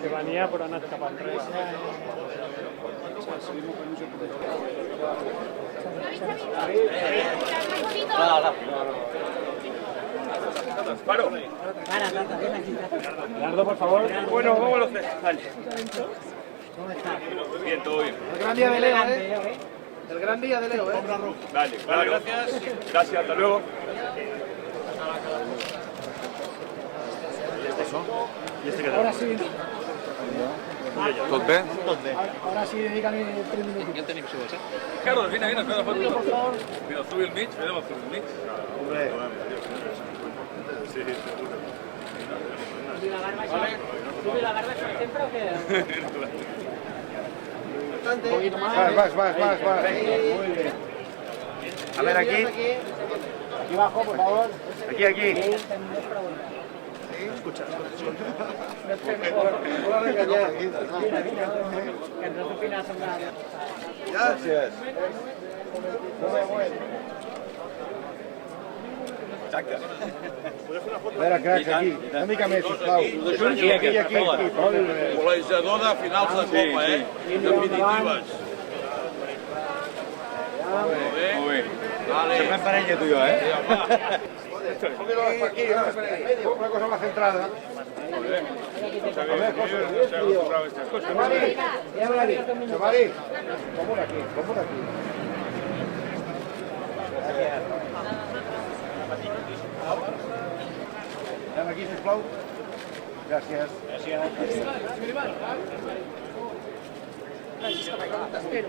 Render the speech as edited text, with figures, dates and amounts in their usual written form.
Que venia però ha anat cap enrere. Paro. Leonardo, por favor. Bueno, vámonos. Dale. ¿Cómo está? Bien, todo bien. El gran día de Leo, ¿eh? El gran día de Leo, ¿eh? Dale, vale, gracias. Gracias, hasta luego. Ahora sí. Tot bé? Ahora sí, dedícame 3 minutos. Ja el tenim si vols, Carlos, vine, fem la foto. Por favor. Mira, tu i el mig, fem el tu i el mig. ¿Sube la barba siempre o qué? Un poquito más. Vas. Muy bien. A ver, aquí. Aquí abajo, por favor. Aquí. Escucha. Gràcies. Exacte. A veure, cracs, aquí. Una mica més, sisplau. Aquí. Golejador de finals de Copa, definitives. Molt bé. Sempre en parella, tu i jo, Aquí, una cosa más centrada. Xamari, com aquí. Anem aquí, sisplau. Gràcies. T'espero.